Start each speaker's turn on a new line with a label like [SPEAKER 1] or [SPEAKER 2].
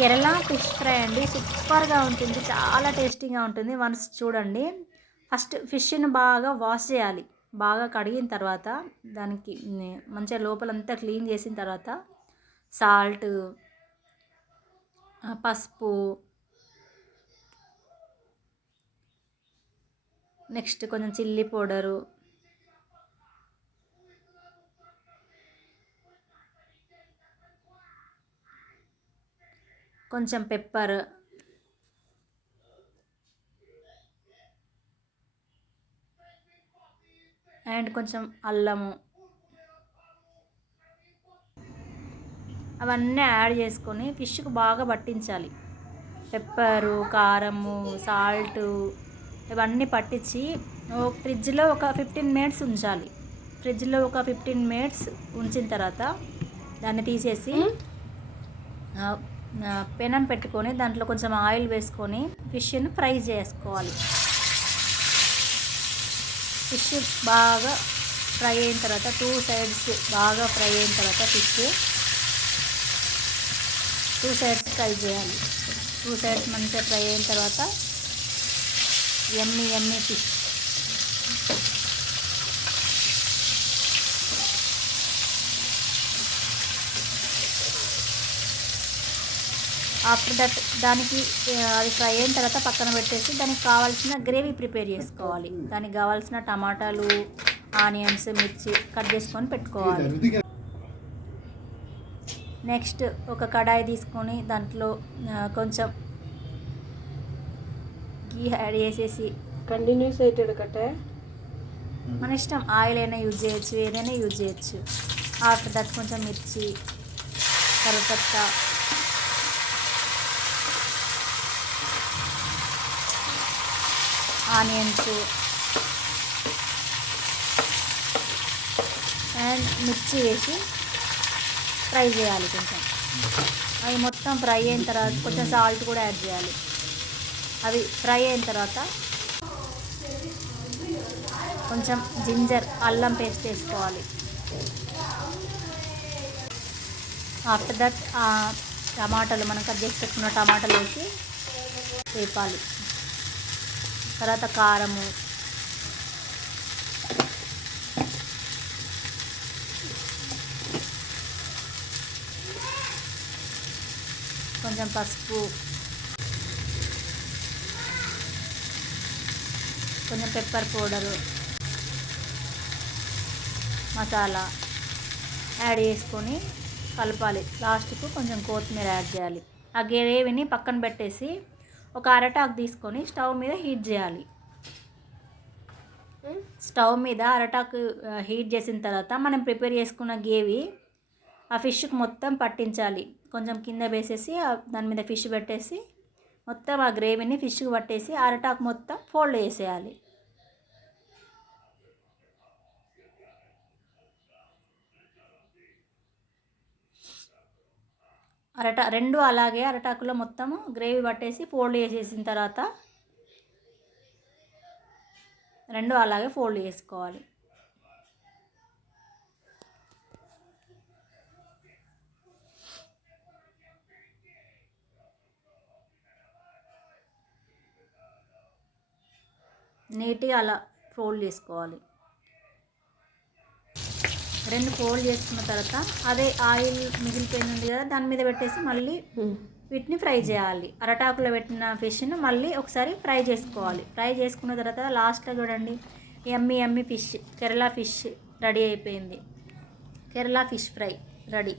[SPEAKER 1] Kerala fish fry అండి. సూపర్గా ఉంటుంది. చాలా టేస్టీగా ఉంటుంది. వన్స్ చూడండి. ఫస్ట్ ఫిష్ని బాగా వాష్ చేయాలి. బాగా కడిగిన తర్వాత దానికి మంచిగా లోపలంతా క్లీన్ చేసిన తర్వాత సాల్ట్ పసుపు నెక్స్ట్ కొంచెం చిల్లీ పౌడరు కొంచెం పెప్పర్. అండ్ కొంచెం అల్లము. అవన్నీ యాడ్ చేసుకొని ఫిష్కి బాగా పట్టించాలి. పెప్పరు కారము సాల్ట్ ఇవన్నీ పట్టించి ఫ్రిడ్జ్లో ఒక ఫిఫ్టీన్ మినిట్స్ ఉంచాలి. ఫ్రిడ్జ్లో ఒక ఫిఫ్టీన్ మినిట్స్ ఉంచిన తర్వాత దాన్ని తీసేసి పెనం పెట్టుకొని దాంట్లో కొంచెం ఆయిల్ వేసుకొని ఫిష్ని ఫ్రై చేసుకోవాలి. ఫిష్ బాగా ఫ్రై అయిన తర్వాత టూ సైడ్స్ బాగా ఫ్రై అయిన తర్వాత ఫిష్ టూ సైడ్స్ ఫ్రై చేయాలి. టూ సైడ్స్ మంచిగా ఫ్రై అయిన తర్వాత ఎమ్మి ఎమ్మి ఫిష్ ఆఫ్టర్ దట్ దానికి అది ఫ్రై అయిన తర్వాత పక్కన పెట్టేసి దానికి కావాల్సిన గ్రేవీ ప్రిపేర్ చేసుకోవాలి. దానికి కావాల్సిన టమాటాలు ఆనియన్స్ మిర్చి కట్ చేసుకొని పెట్టుకోవాలి. నెక్స్ట్ ఒక కడాయి తీసుకొని దాంట్లో కొంచెం గీ యాడ్ చేసేసి
[SPEAKER 2] కంటిన్యూస్ అవుతాడు కట్టే.
[SPEAKER 1] మన ఇష్టం ఆయిల్ అయినా యూజ్ చేయొచ్చు ఏదైనా యూజ్ చేయొచ్చు. ఆఫ్టర్ దట్ కొంచెం మిర్చి కరివేపత్త ఆనియన్స్. అండ్ మిర్చి వేసి ఫ్రై చేయాలి కొంచెం. అవి మొత్తం ఫ్రై అయిన తర్వాత కొంచెం సాల్ట్ కూడా యాడ్ చేయాలి. అవి ఫ్రై అయిన తర్వాత కొంచెం జింజర్ అల్లం పేస్ట్ వేసుకోవాలి. ఆఫ్టర్ దట్ టమాటాలు మనం కట్ చేసి పెట్టుకున్న టమాటాలు వేసి వేపాలి. తర్వాత కారము. కొంచెం పసుపు. కొంచెం పెప్పర్ పౌడరు మసాలా. యాడ్ చేసుకొని కలపాలి. లాస్ట్కు కొంచెం కొత్తిమీర యాడ్ చేయాలి. ఆ గ్రేవీని పక్కన పెట్టేసి ఒక అరటాకు తీసుకొని స్టవ్ మీద హీట్ చేయాలి. స్టవ్ మీద అరటాకు హీట్ చేసిన తర్వాత మనం ప్రిపేర్ చేసుకున్న గ్రేవీ ఆ ఫిష్కి మొత్తం పట్టించాలి. కొంచెం కింద వేసేసి దాని మీద ఫిష్ పెట్టేసి మొత్తం ఆ గ్రేవీని ఫిష్కి పట్టేసి అరటాకు మొత్తం ఫోల్డ్ చేసేయాలి. అరట రెండు అలాగే అరటాకులో మొత్తము గ్రేవీ పట్టేసి ఫోల్డ్ చేసేసిన తర్వాత రెండు అలాగే ఫోల్డ్ చేసుకోవాలి. నీట్గా అలా ఫోల్డ్ చేసుకోవాలి. రెండు ఫోల్డ్ చేసుకున్న తర్వాత అదే ఆయిల్ మిగిలిపోయింది ఉంది కదా దాని మీద పెట్టేసి మళ్ళీ వీటిని ఫ్రై చేయాలి. అరటాకులో పెట్టిన ఫిష్ని మళ్ళీ ఒకసారి ఫ్రై చేసుకోవాలి. ఫ్రై చేసుకున్న తర్వాత లాస్ట్లో చూడండి ఎమ్మి ఎమ్మి ఫిష్ కేరళ ఫిష్ రెడీ అయిపోయింది. Kerala fish fry ready.